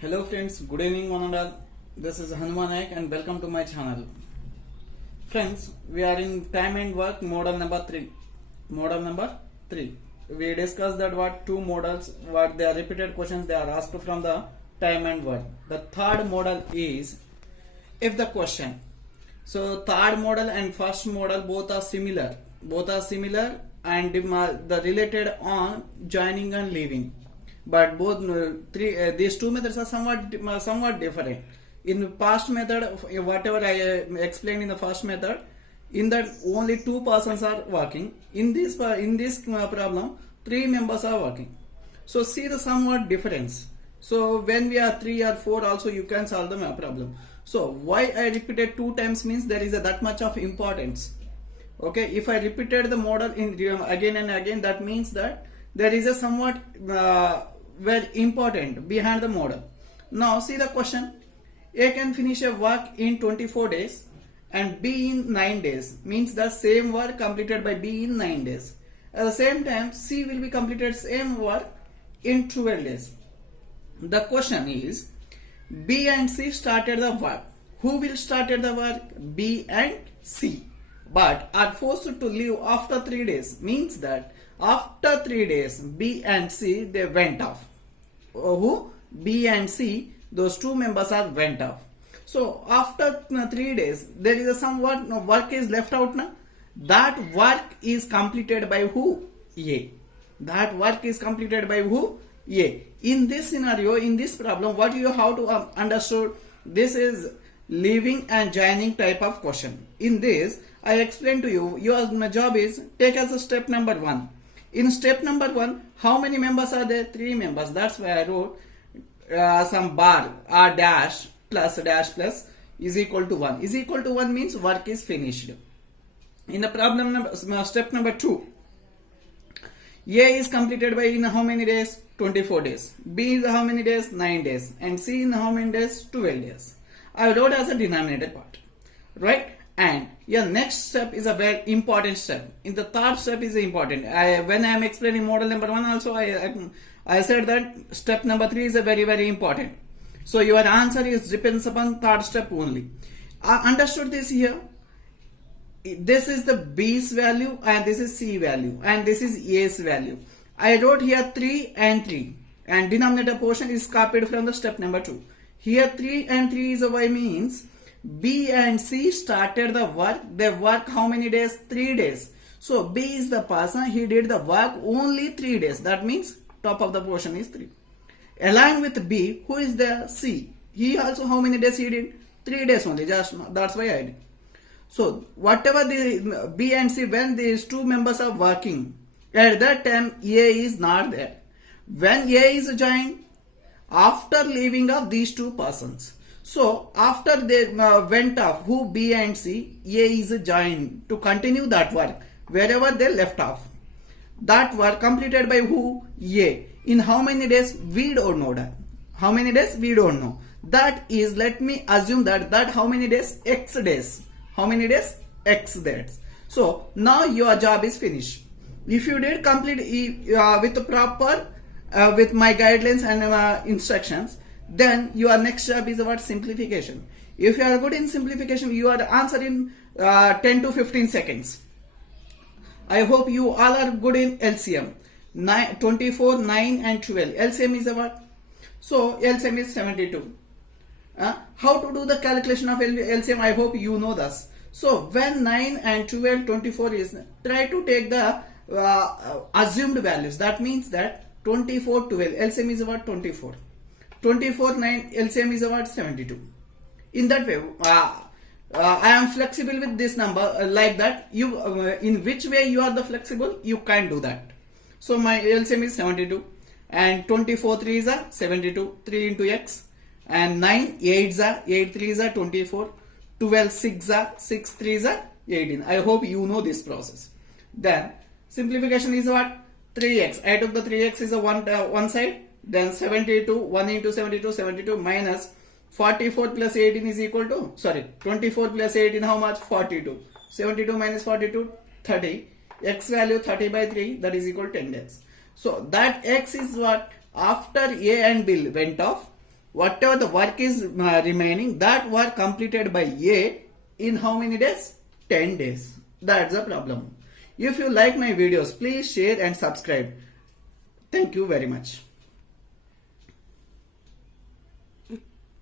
Hello friends, good evening one and all. This is Hanuman Naik and welcome to my channel. Friends, we are in time and work model number 3. Model number 3. We discussed that what two models, what they are repeated questions they are asked from the time and work. The third model is if the question. So third model and first model both are similar. And the related on joining and leaving. But both these two methods are somewhat different. In the past method, whatever I explained in the first method, in that only two persons are working. In this problem, three members are working. So see the somewhat difference. So when we are 3 or 4 also you can solve the problem. So why I repeated 2 times means there is that much of importance. Okay, if I repeated the model in again and again, that means that there is a somewhat very important behind the model. Now see the question. A can finish a work in 24 days and B in 9 days. Means the same work completed by B in 9 days. At the same time, C will be completed same work in 12 days. The question is, B and C started the work. Who will started the work? B and C. But are forced to leave after 3 days. Means that after 3 days, B and C, they went off. Who? B and C, those two members are went off. So after 3 days, there is a somewhat work is left out now. That work is completed by who? A. That work is completed by who? A. In this scenario, in this problem, what you have to understood, this is leaving and joining type of question. In this, I explained to you, your job is take as a step number 1. In step number 1, how many members are there? 3 members. That's why I wrote some bar or dash plus is equal to 1. Is equal to 1 means work is finished. In the problem number, step number 2, A is completed by in how many days? 24 days. B is how many days? 9 days. And C in how many days? 12 days. I wrote as a denominator part. Right? And your next step is a very important step. In the third step is important. When I am explaining model number 1 also, I said that step number 3 is a very important. So your answer is depends upon third step only. I understood this here. This is the B's value and this is C value and this is A's value. I wrote here 3 and 3 and denominator portion is copied from the step number 2. Here 3 and 3 is Y means B and C started the work. They work how many days? 3 days. So B is the person, he did the work only 3 days. That means top of the portion is 3. Along with B, who is there? C. He also how many days he did? 3 days only. Just that's why I did. So whatever the B and C, when these two members are working, at that time A is not there. When A is joined, after leaving of these two persons. So after they went off, who? B and C, A is joined to continue that work wherever they left off. That work completed by who? A. In how many days? We don't know that. How many days? We don't know. That is, let me assume that how many days? X days. How many days? X days. So now your job is finished. If you did complete with proper with my guidelines and instructions, then your next step is about simplification. If you are good in simplification, you are answer in 10 to 15 seconds. I hope you all are good in LCM. 24, 9 and 12. LCM is what? So LCM is 72. How to do the calculation of LCM? I hope you know this. So when 9 and 12, 24 is, try to take the assumed values. That means that 24, 12. LCM is about 24. 24, 9, LCM is about 72. In that way, I am flexible with this number like that. You in which way you are the flexible, you can do that. So my LCM is 72 and 24 3s are 72, 3 into X, and 9 8s are 8 3s are 24, 12 6 are 6 3s are 18. I hope you know this process. Then simplification is what? 3x. I took the 3x is a one side. Then 72, 1 into 72, 72 minus 44 plus 18 is equal to, 24 plus 18 how much? 42. 72 minus 42, 30. X value 30 by 3, that is equal to 10x. So that x is what? After A and B went off, whatever the work is remaining, that work completed by A in how many days? 10 days. That's the problem. If you like my videos, please share and subscribe. Thank you very much.